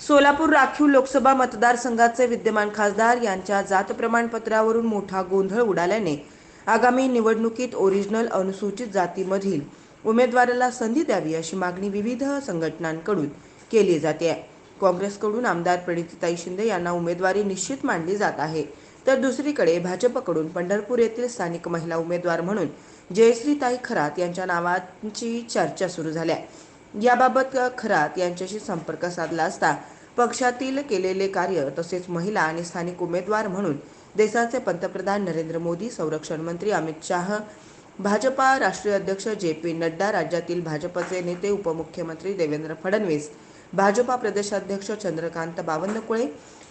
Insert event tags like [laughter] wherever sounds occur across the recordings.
सोलापूर राखीव लोकसभा मतदारसंघाचे विद्यमान खासदार यांच्या जात प्रमाणपत्रावरून मोठा गोंधळ उडाल्याने आगामी निवडणुकीत ओरिजिनल अनुसूचित जातीमधील उमेदवाराला संधी द्यावी अशी मागणी विविध संघटनांकडून केली जाते. आहे काँग्रेसकडून आमदार प्रणितीताई शिंदे यांना उमेदवारी निश्चित मानली जात आहे. तर दुसरीकडे भाजपकडून पंढरपूर येथील स्थानिक महिला उमेदवार म्हणून जयश्रीताई खरात यांच्या नावाची चर्चा सुरू झाल्या. याबाबत खरात यांच्याशी संपर्क साधला असता पक्षातील केलेले कार्य तसेच महिला आणि स्थानिक उमेदवार म्हणून देशाचे पंतप्रधान नरेंद्र मोदी संरक्षण मंत्री अमित शाह भाजपा राष्ट्रीय अध्यक्ष जे पी नड्डा राज्यातील भाजपचे नेते उपमुख्यमंत्री देवेंद्र फडणवीस भाजपा प्रदेशाध्यक्ष चंद्रकांत बावनकुळे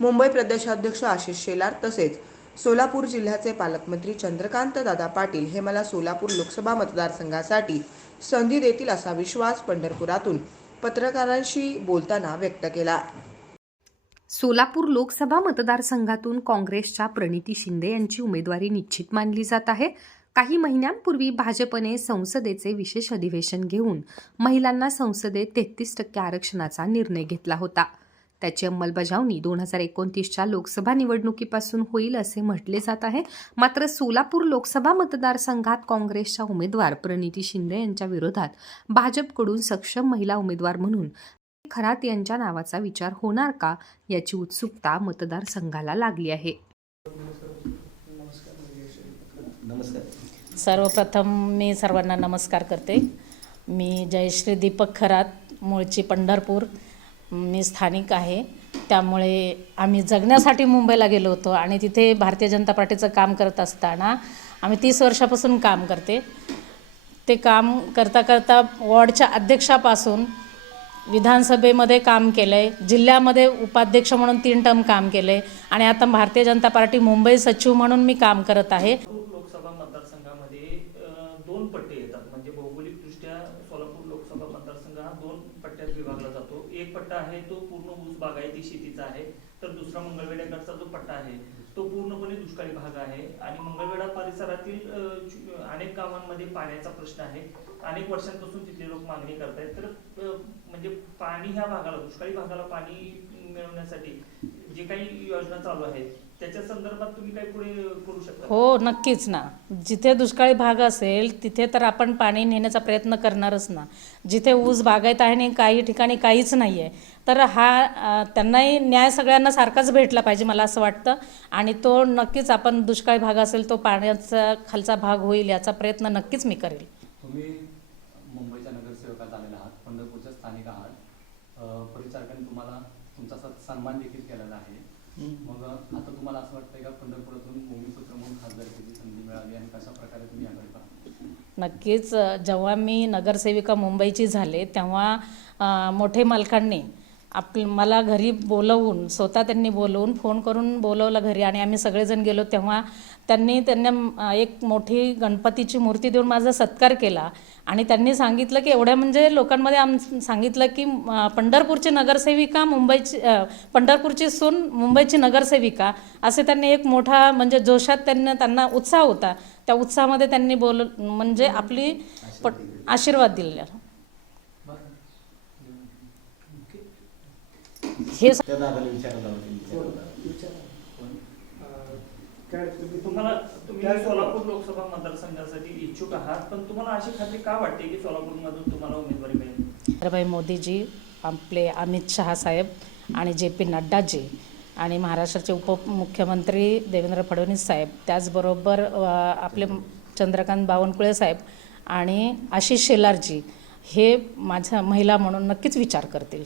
मुंबई प्रदेशाध्यक्ष आशिष शेलार तसेच सोलापूर जिल्ह्याचे पालकमंत्री चंद्रकांत दादा पाटील हे मला सोलापूर लोकसभा मतदारसंघासाठी संधी देतील असा विश्वास पंढरपुरातून पत्रकारांशी बोलताना व्यक्त केला. सोलापूर लोकसभा मतदारसंघातून काँग्रेसच्या प्रणिती शिंदे यांची उमेदवारी निश्चित मानली जात आहे. काही महिन्यांपूर्वी भाजपने संसदेचे विशेष अधिवेशन घेऊन महिलांना संसदेत तेहतीस टक्के आरक्षणाचा निर्णय घेतला होता. त्याची अंमलबजावणी दोन हजार एकोणतीसच्या लोकसभा निवडणुकीपासून होईल असे म्हटले जात आहे. मात्र सोलापूर लोकसभा मतदारसंघात काँग्रेसच्या उमेदवार प्रणिती शिंदे यांच्या विरोधात भाजपकडून सक्षम महिला उमेदवार म्हणून खरात यांच्या नावाचा विचार होणार का याची उत्सुकता मतदारसंघाला लागली आहे. नमस्कार. सर्वप्रथम मी सर्वांना नमस्कार करते. मी जयश्री दीपक खरात मूळची पंढरपूर. मी स्थानिक आहे. त्यामुळे आम्ही जगण्यासाठी मुंबईला गेलो होतो आणि तिथे भारतीय जनता पार्टीचं काम करत असताना आम्ही तीस वर्षापासून काम करते. ते काम करता करता वॉर्डच्या अध्यक्षापासून विधानसभेमध्ये काम केलं आहे जिल्ह्यामध्ये उपाध्यक्ष म्हणून तीन टर्म काम केलं आहे आणि आता भारतीय जनता पार्टी मुंबई सचिव म्हणून मी काम करत आहे. पट्टे येतात. म्हणजे भौगोलिकदृष्ट्या सोलापूर लोकसभा मतदारसंघ हा दोन पट्ट्यात विभागला जातो. एक पट्टा आहे तो पूर्ण ऊस बागायती शेतीचा आहे. तर दुसरा मंगळवेड्याकडचा जो पट्टा आहे तो पूर्णपणे दुष्काळी भाग आहे. आणि मंगळवेढा परिसरातील अनेक गावांमध्ये पाण्याचा प्रश्न आहे. अनेक वर्षांपासून तिथले लोक मागणी करतायत. तर म्हणजे पाणी ह्या भागाला दुष्काळी भागाला पाणी मिळवण्यासाठी जे काही योजना चालू आहेत त्याच्या संदर्भात तुम्ही काही पुढे करू शकता? हो नक्कीच ना. जिथे दुष्काळी भाग असेल तिथे तर आपण पाणी नेण्याचा प्रयत्न करणारच ना. जिथे ऊस बागायत आहे आणि काही ठिकाणी काहीच नाही आहे तर हा त्यांनाही न्याय सगळ्यांना सारखाच भेटला पाहिजे मला असं वाटतं. आणि तो नक्कीच आपण दुष्काळी भाग असेल तो पाण्याचा खालचा भाग होईल याचा प्रयत्न नक्कीच मी करेल. तुम्ही मुंबईच्या नगरसेवका झालेला आहात पंढरपूरचे स्थानिक आहात. परिचारकांनी तुम्हाला तुमचा सन्मान देखील केलेला आहे. मग आता तुम्हाला असं वाटतंय का पंढरपुरातून भूमिपुत्र म्हणून खासदारकीची संधी मिळाली आणि कशा प्रकारे तुम्ही याकडे पाहता? नक्कीच जेव्हा मी नगरसेविका मुंबईची झाले तेव्हा मोठे मालकांनी आप मला घरी बोलवून स्वतः त्यांनी बोलवून फोन करून बोलवलं घरी आणि आम्ही सगळेजण गेलो तेव्हा त्यांनी त्यांना एक मोठी गणपतीची मूर्ती देऊन माझा सत्कार केला. आणि त्यांनी सांगितलं की एवढ्या म्हणजे लोकांमध्ये आम सांगितलं की पंढरपूरची नगरसेविका मुंबईची पंढरपूरची सून मुंबईची नगरसेविका असे त्यांनी एक मोठा म्हणजे जोशात त्यांना त्यांना उत्साह होता. त्या उत्साहामध्ये त्यांनी बोल म्हणजे आपली प आशीर्वाद दिला हे [laughs] त्या दादाला विचारायला विचारायला. तुम्हाला तुम्ही सोलापूर लोकसभा मतदारसंघासाठी इच्छुक आहात पण तुम्हाला अशी खात्री का वाटते की सोलापूरमधून तुम्हाला उमेदवारी मिळेल? नरेंद्रभाई मोदीजी आपले अमित शहा साहेब आणि जे पी नड्डाजी आणि महाराष्ट्राचे उपमुख्यमंत्री देवेंद्र फडणवीस साहेब त्याचबरोबर अ, आपले चंद्रकांत बावनकुळे साहेब आणि आशिष शेलारजी हे माझ्या महिला म्हणून नक्कीच विचार करतील.